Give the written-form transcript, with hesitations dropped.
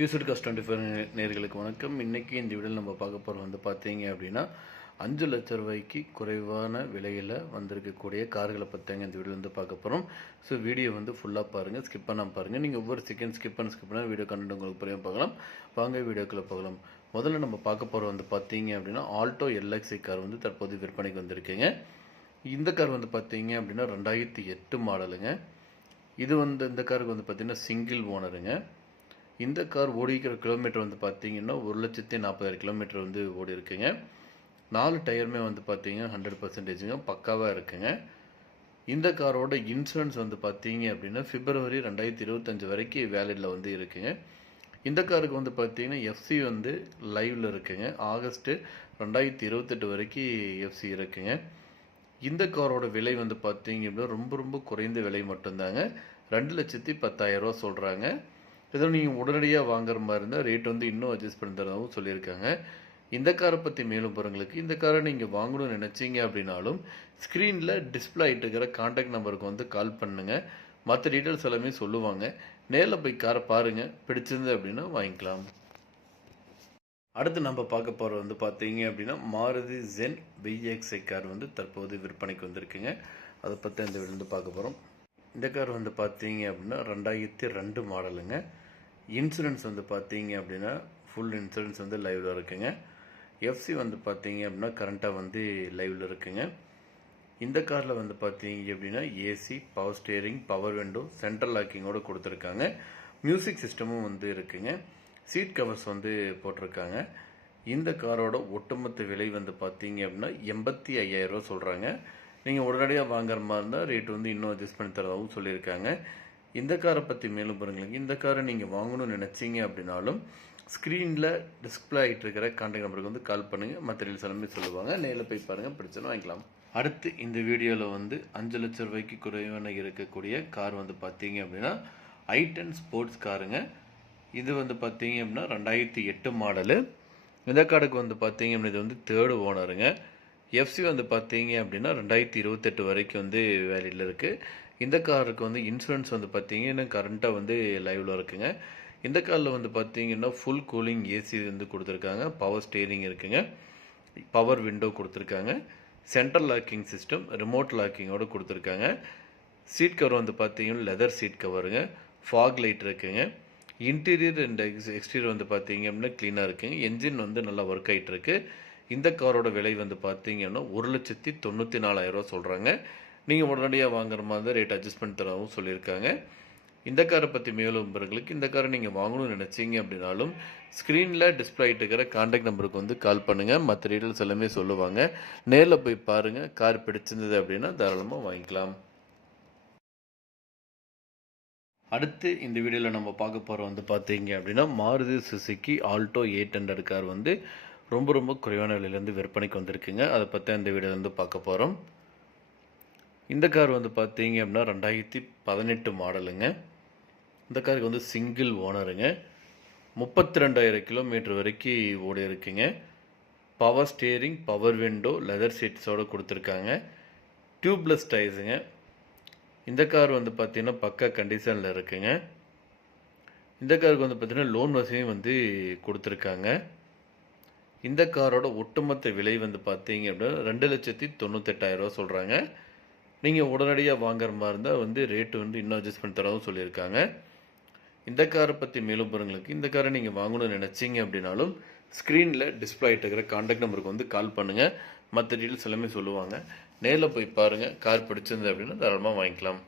Used cost 24 நேர்களுக்கு வணக்கம். இன்றைக்கி இந்த வீடியோவில் நம்ம பார்க்க போகிறோம் பார்த்தீங்க அப்படின்னா 5 லட்ச ரூபாய்க்கு குறைவான விலையில் வந்திருக்கக்கூடிய கார்களை பற்றிங்க இந்த வீடியோ பார்க்க போகிறோம். ஸோ வீடியோ ஃபுல்லாக பாருங்கள், ஸ்கிப் பண்ணாமல் பாருங்கள். நீங்கள் ஒவ்வொரு செகண்ட் ஸ்கிப் பண்ணால் வீடியோ கண்டென்ட் உங்களுக்கு புரியாமல் பார்க்கலாம். வாங்க வீடியோக்குள்ளே போகலாம். முதல்ல நம்ம பார்க்க போகிறோம் பார்த்தீங்க அப்படின்னா ஆல்டோ எல்எக்ஸி கார் தற்போது விற்பனைக்கு வந்திருக்குங்க. இந்த கார் பார்த்தீங்க அப்படின்னா 2008 மாடலுங்க. இது இந்த காருக்கு பார்த்தீங்கன்னா சிங்கிள் ஓனருங்க. இந்த கார் ஓடிக்கிற கிலோமீட்டர் பார்த்தீங்கன்னா 1,40,000 கிலோமீட்டர் ஓடி இருக்குங்க. 4 டயருமே பார்த்தீங்கன்னா 100% பக்காவாக இருக்குங்க. இந்த காரோட இன்சூரன்ஸ் பார்த்தீங்க அப்படின்னா பிப்ரவரி 2025 வரைக்கும் வேலிடில் இருக்குங்க. இந்த காருக்கு பார்த்தீங்கன்னா எஃப்சி லைவில் இருக்குங்க. ஆகஸ்ட்டு 2028 வரைக்கும் எஃப்சி இருக்குங்க. இந்த காரோட விலை பார்த்தீங்க அப்படின்னா ரொம்ப ரொம்ப குறைந்த விலை மட்டும்தாங்க. 2,10,000 சொல்கிறாங்க. ஏதோ நீங்கள் உடனடியாக வாங்குற மாதிரி இருந்தால் ரேட் இன்னும் அட்ஜஸ்ட் பண்ணி தரதாகவும் சொல்லியிருக்காங்க. இந்த காரை பற்றி மேலும் போகிறவங்களுக்கு இந்த காரை நீங்கள் வாங்கணும்னு நினச்சிங்க அப்படின்னாலும் ஸ்க்ரீனில் டிஸ்பிளே ஆகிட்டு இருக்கிற கான்டாக்ட் நம்பருக்கு கால் பண்ணுங்கள். மற்ற டீட்டெயில்ஸ் எல்லாமே சொல்லுவாங்க. நேரில் போய் காரை பாருங்கள், பிடிச்சிருந்து அப்படின்னா வாங்கிக்கலாம். அடுத்து நம்ம பார்க்க போகிற பார்த்தீங்க அப்படின்னா மாருதி ஜென் VXi கார் தற்போது விற்பனைக்கு வந்திருக்குங்க. அதை பற்றி அந்த வீடு பார்க்க போகிறோம். இந்த கார் பார்த்தீங்க அப்படின்னா 2002 மாடலுங்க. இன்சூரன்ஸ் பார்த்தீங்க அப்படின்னா ஃபுல் இன்சூரன்ஸ் லைவில் இருக்குங்க. எஃப்சி பார்த்தீங்க அப்படின்னா கரண்ட்டாக லைவில் இருக்குங்க. இந்த காரில் பார்த்தீங்க அப்படின்னா AC, power steering, power window, central லாக்கிங்கோடு கொடுத்துருக்காங்க. மியூசிக் சிஸ்டமும் இருக்குங்க. சீட் கவர்ஸ் போட்டிருக்காங்க. இந்த காரோட ஒட்டுமொத்த விலை பார்த்தீங்க அப்படின்னா 85,000 சொல்கிறாங்க. நீங்கள் உடனடியாக வாங்குற மாதிரி இருந்தால் ரேட் இன்னும் அட்ஜஸ்ட் பண்ணி தரதாகவும் சொல்லியிருக்காங்க. இந்த காரை பற்றி மேலும் பாருங்களுக்கு. இந்த காரை நீங்கள் வாங்கணும்னு நினச்சிங்க அப்படின்னாலும் ஸ்க்ரீனில் டிஸ்பிளே ஆகிட்டு இருக்கிற கான்டாக்ட் நம்பருக்கு கால் பண்ணுங்கள். மற்ற டீல்ஸ் எல்லாமே சொல்லுவாங்க. நேரில் போய் பாருங்கள், பிடிச்சதும் வாங்கிக்கலாம். அடுத்து இந்த வீடியோவில் 5 லட்ச ரூபாய்க்கு குறைவான இருக்கக்கூடிய கார் பார்த்தீங்க அப்படின்னா i10 ஸ்போர்ட்ஸ் காருங்க. இது பார்த்தீங்க அப்படின்னா 2008 மாடலு. இந்த காருக்கு பார்த்தீங்க அப்படின்னா இது 3rd ஓனருங்க. எஃப்சி பார்த்தீங்க அப்படின்னா 2028 வரைக்கும் வேலிடில் இருக்குது. இந்த காருக்கு இன்சூரன்ஸ் பார்த்தீங்கன்னா கரண்ட்டாக லைவில் இருக்குங்க. இந்த காரில் பார்த்தீங்கன்னா ஃபுல் கூலிங் ஏசி கொடுத்துருக்காங்க. பவர் ஸ்டேரிங் இருக்குங்க. பவர் விண்டோ கொடுத்துருக்காங்க. சென்ட்ரல் லாக்கிங் சிஸ்டம், ரிமோட் லாக்கிங்கோடு கொடுத்துருக்காங்க. சீட் கவர் பார்த்தீங்கன்னா லெதர் சீட் கவருங்க. ஃபாக் லைட் இருக்குங்க. இன்டீரியர் அண்ட் எக்ஸ்டீரியர் பார்த்தீங்க அப்படின்னா க்ளீனாக இருக்குங்க. என்ஜின் நல்லா ஒர்க் ஆகிட்டு இருக்கு. இந்த காரோட விலை பார்த்தீங்கன்னா 1,94,000 சொல்கிறாங்க. நீங்கள் உடனடியாக வாங்குற மாதிரி ரேட் அட்ஜஸ்ட் பண்ணி தரவும் சொல்லியிருக்காங்க. இந்த காரை பற்றி மேலும் விவரங்களுக்கு இந்த காரை நீங்கள் வாங்கணும்னு நினச்சிங்க அப்படின்னாலும் ஸ்க்ரீனில் டிஸ்பிளே ஆகிட்டு இருக்கிற கான்டாக்ட் நம்பருக்கு கால் பண்ணுங்கள். மற்ற டீட்டெயில்ஸ் எல்லாமே சொல்லுவாங்க. நேரில் போய் பாருங்கள். கார் பிடிச்சிருந்தது அப்படின்னா தாராளமாக வாங்கிக்கலாம். அடுத்து இந்த வீடியோவில் நம்ம பார்க்க போகிற பார்த்தீங்க அப்படின்னா மாருதி சுசுகி ஆல்டோ 800 கார் ரொம்ப ரொம்ப குறைவான விலையிலேருந்து விற்பனைக்கு வந்திருக்குங்க. அதை பற்றி அந்த வீடியோ பார்க்க போகிறோம். இந்த கார் பார்த்தீங்க அப்படின்னா 2018 மாடலுங்க. இந்த காருக்கு சிங்கிள் ஓனருங்க. 32,000 கிலோமீட்டர் வரைக்கும் ஓடி இருக்குங்க. Power steering, power window, leather சீட்ஸோடு கொடுத்துருக்காங்க. டியூப்லெஸ் டயர்ஸுங்க. இந்த கார் பார்த்தீங்கன்னா பக்கா கண்டிஷனில் இருக்குங்க. இந்த காருக்கு பார்த்தீங்கன்னா லோன் வசதியும் கொடுத்துருக்காங்க. இந்த காரோட ஒட்டுமொத்த விலை பார்த்தீங்க அப்படின்னா 2,98,000 சொல்கிறாங்க. நீங்கள் உடனடியாக வாங்குற மாதிரி இருந்தால் ரேட்டு இன்னும் அட்ஜஸ்ட் பண்ணி தரவும் சொல்லியிருக்காங்க. இந்த காரை பற்றி மேலும் போகிறவங்களுக்கு இந்த காரை நீங்கள் வாங்கணும்னு நினச்சிங்க அப்படின்னாலும் ஸ்க்ரீனில் டிஸ்பிளே ஆகிட்டு இருக்கிற கான்டாக்ட் நம்பருக்கு கால் பண்ணுங்கள். மற்ற டீட்டெயில்ஸ் எல்லாமே சொல்லுவாங்க. நேரில் போய் பாருங்கள். கார் பிடிச்சிருந்தது அப்படின்னா தாராளமாக வாங்கிக்கலாம்.